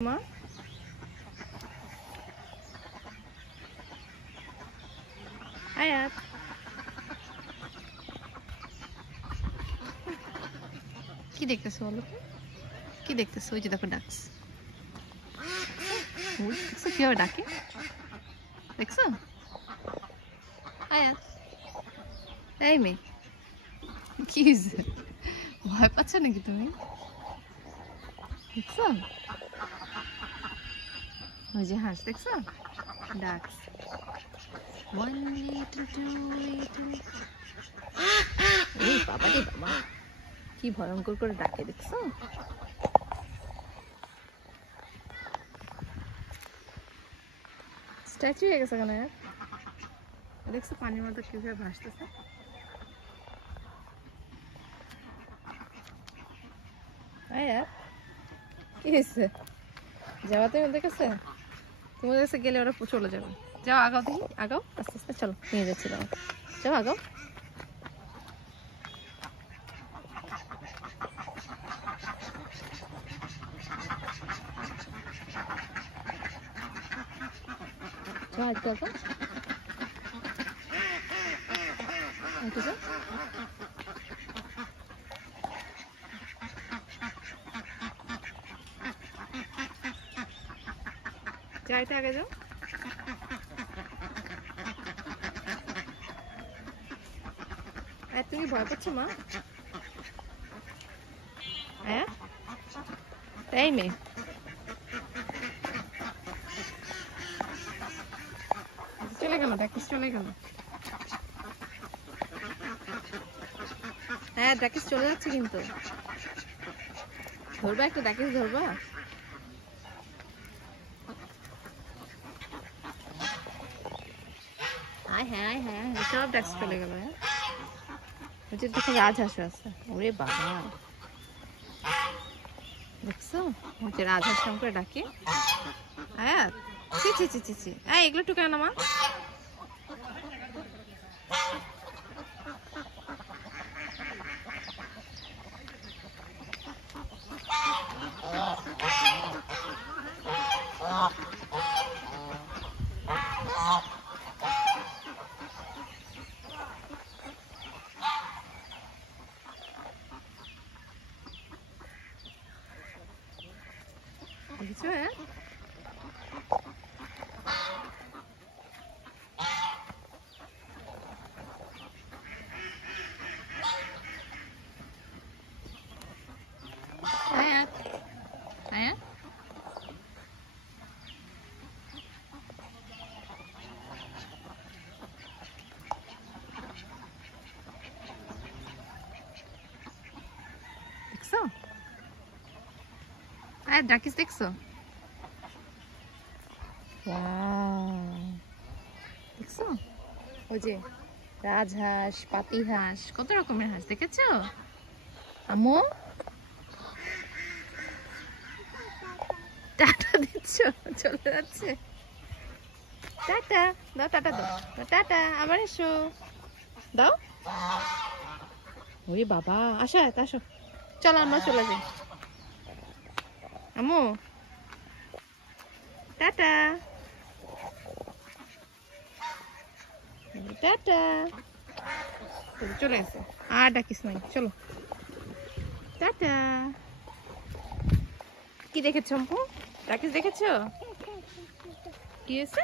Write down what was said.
মা আয়াত কি দেখতেছো বলো কি দেখতেছো ওই যে দেখো ডাকস দেখছো কিভাবে ডাকে দেখছো আয়াত এই মেয়ে কি হয়েছে ভয় পাচ্ছ নাকি তুমি দেখছো ওই যে হাঁস দেখছো ducks one little two little এই বাবা রে বাবা কি ভয়ঙ্কর করে ডাকে দেখছো স্ট্যাচু হয়ে গেছে কেন দেখছো পানির মধ্যে কিভাবে ভাসতেছে কি হয়েছে যাওয়া তুমি দেখেছে তোমাদের কাছে গেলে ওরা চলে যাবে যাও আগাও দেখি আগাও আস্তে আস্তে চলো নিয়ে যাচ্ছিলাম যাও আগাও যাইতে আগে যাও তুমি ভয় পাচ্ছ মা হ্যাঁ তাই মেয়ে চলে গেল ডাকিস চলে গেল হ্যাঁ ডাকিস চলে যাচ্ছে কিন্তু ধরবা একটু ডাকিস ধরবা হ্যাঁ হ্যাঁ সব ডাকিস চলে গেল হ্যাঁ দেখো রাজহাঁস আছে ওরে বাবা দেখছো হচ্ছে রাজহাঁস নাম করে ডাকে হ্যাঁ ছি ছি ছি ছি ছি এগুলো টুকে না মা দেখছো হ্যাঁ দেখছো ডাকিস দেখছো দেখছো ওই যে রাজহাঁস পাতিহাঁস কত রকমের হাঁস দেখেছো আম্মু টাটা দিচ্ছ চলে যাচ্ছে টাটা দাও টাটা দাও টাটা আবার এসো দাও ওরে বাবা আসো আসো চলো আমরা চলে যাই আম্মু টাটা টাটা চলে আসো আর ডাকিস নাই চলো টাটা কি দেখেছো আম্মু ডাকিস দেখেছো কি হয়েছে